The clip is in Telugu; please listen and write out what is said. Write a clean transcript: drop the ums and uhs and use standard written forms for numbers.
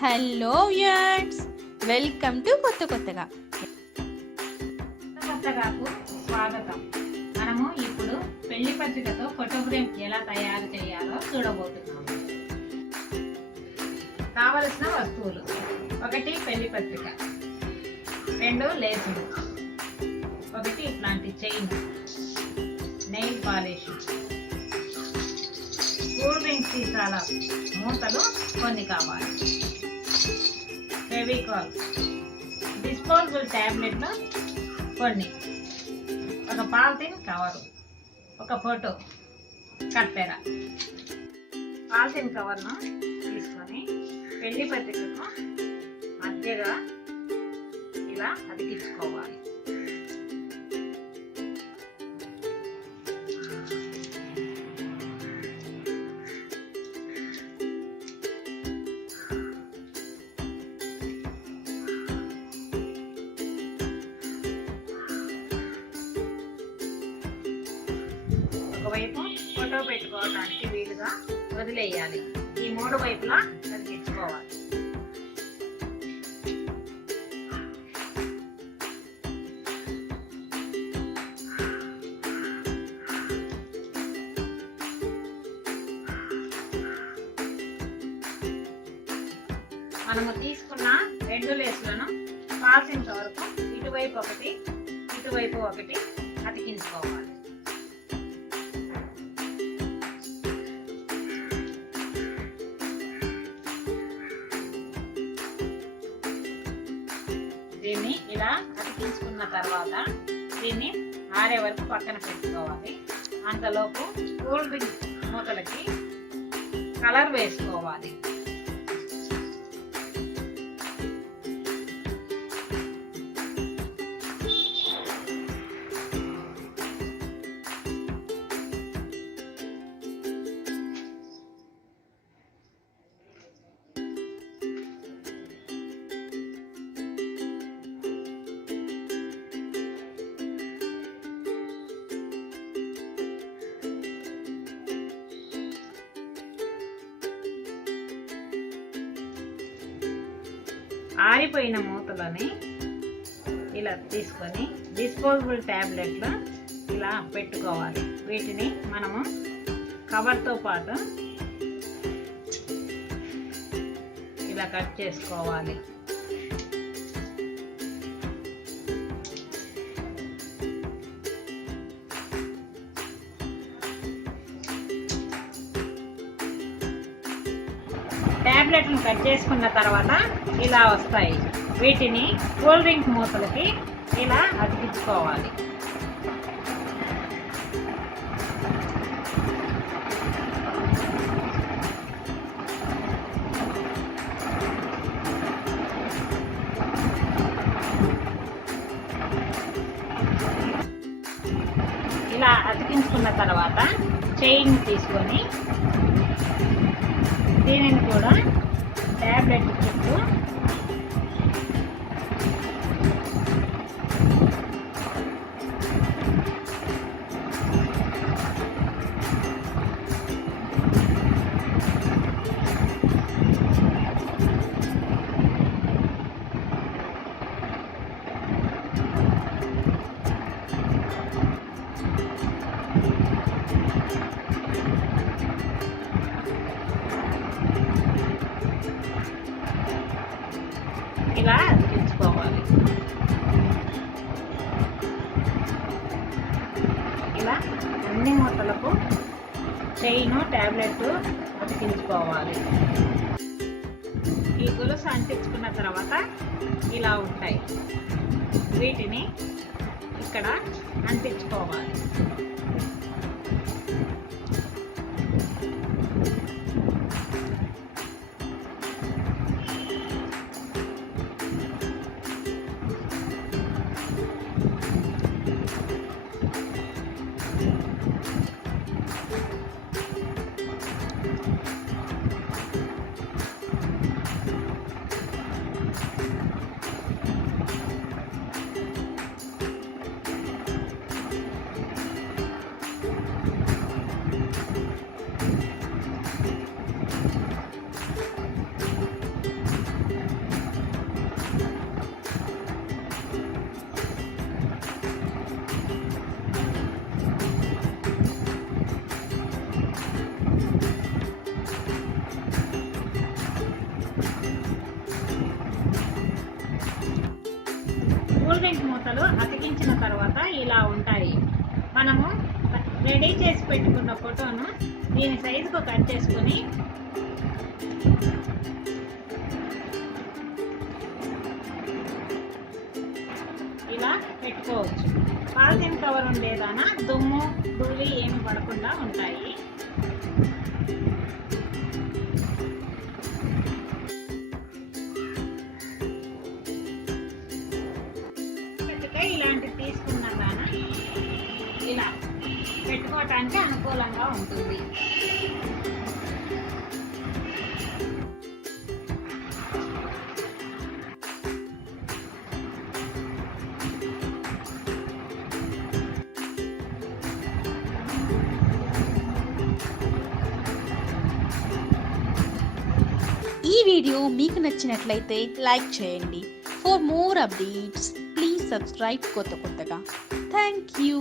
హలో వ్యూయర్స్, వెల్కమ్ టు కొత్తగా. స్వాగతం. మనము ఇప్పుడు పెళ్లి పత్రికతో ఫోటో ఫ్రేమ్ ఎలా తయారు చేయాలో చూడబోతున్నాము. కావలసిన వస్తువులు: 1 పెళ్లి పత్రిక, 2 లేసులు, 1 ఇట్లాంటి chain, nail polish, cool drink సీసాల మూతలు కొన్ని కావాలి, ఫెవికాల్, డిస్పోజబుల్ ట్యాబ్లెట్లు కొన్ని, ఒక పాలిథిన్ కవరు, ఒక ఫోటో, కత్తెర. పాలిథిన్ కవర్ను తీసుకొని పెళ్లి పత్రికను మధ్యగా ఇలా అతికించుకోవాలి. ఒకవైపు ఫోటో పెట్టుకోవడానికి వీలుగా వదిలేయాలి. ఈ 3 వైపులా తగ్గించుకోవాలి. మనము తీసుకున్న 2 లేసులను పాల్సినంత వరకు ఇటువైపు ఒకటి ఇటువైపు ఒకటి అతికించుకోవాలి. దీన్ని ఇలా అతికించుకున్న తర్వాత దీన్ని ఆరే వరకు పక్కన పెట్టుకోవాలి. అంతలోపు కూల్ డ్రింక్ మూతలకి కలర్ వేసుకోవాలి. ఆరిపోయిన మూతలని ఇలా తీసుకొని డిస్పోజబుల్ ట్యాబ్లెట్లు ఇలా పెట్టుకోవాలి. వీటిని మనము కవర్తో పాటు ఇలా కట్ చేసుకోవాలి. ట్యాబ్లెట్లను కట్ చేసుకున్న తర్వాత ఇలా వస్తాయి. వీటిని కూల్ డ్రింక్ మూతలకి ఇలా అతికించుకోవాలి. ఇలా అతికించుకున్న తర్వాత చైన్ తీసుకొని దీనిని కూడా ట్యాబ్లెట్ చుట్టూ ఇలా అతికించుకోవాలి. ఇలా అన్ని మూతలకు చైన్ ట్యాబ్లెట్ అతికించుకోవాలి. ఈ గొలుసు అంటించుకున్న తర్వాత ఇలా ఉంటాయి. వీటిని ఇక్కడ అంటించుకోవాలి. కూల్ డ్రింక్ మూతలు అతికించిన తర్వాత ఇలా ఉంటాయి. మనము రెడీ చేసి పెట్టుకున్న ఫోటోను దీని సైజుకు కట్ చేసుకుని ఇలా పెట్టుకోవచ్చు. పాలిథిన్ కవర్ ఉండేదానా దుమ్ము ధూళి ఏమి పడకుండా ఉంటాయి. ఇలాంటివి తీసుకున్నాను ఇలా పెట్టుకోవటానికి అనుకూలంగా ఉంటుంది. ఈ వీడియో మీకు నచ్చినట్లయితే లైక్ చేయండి. For more updates please subscribe కొత్తగా. Thank you.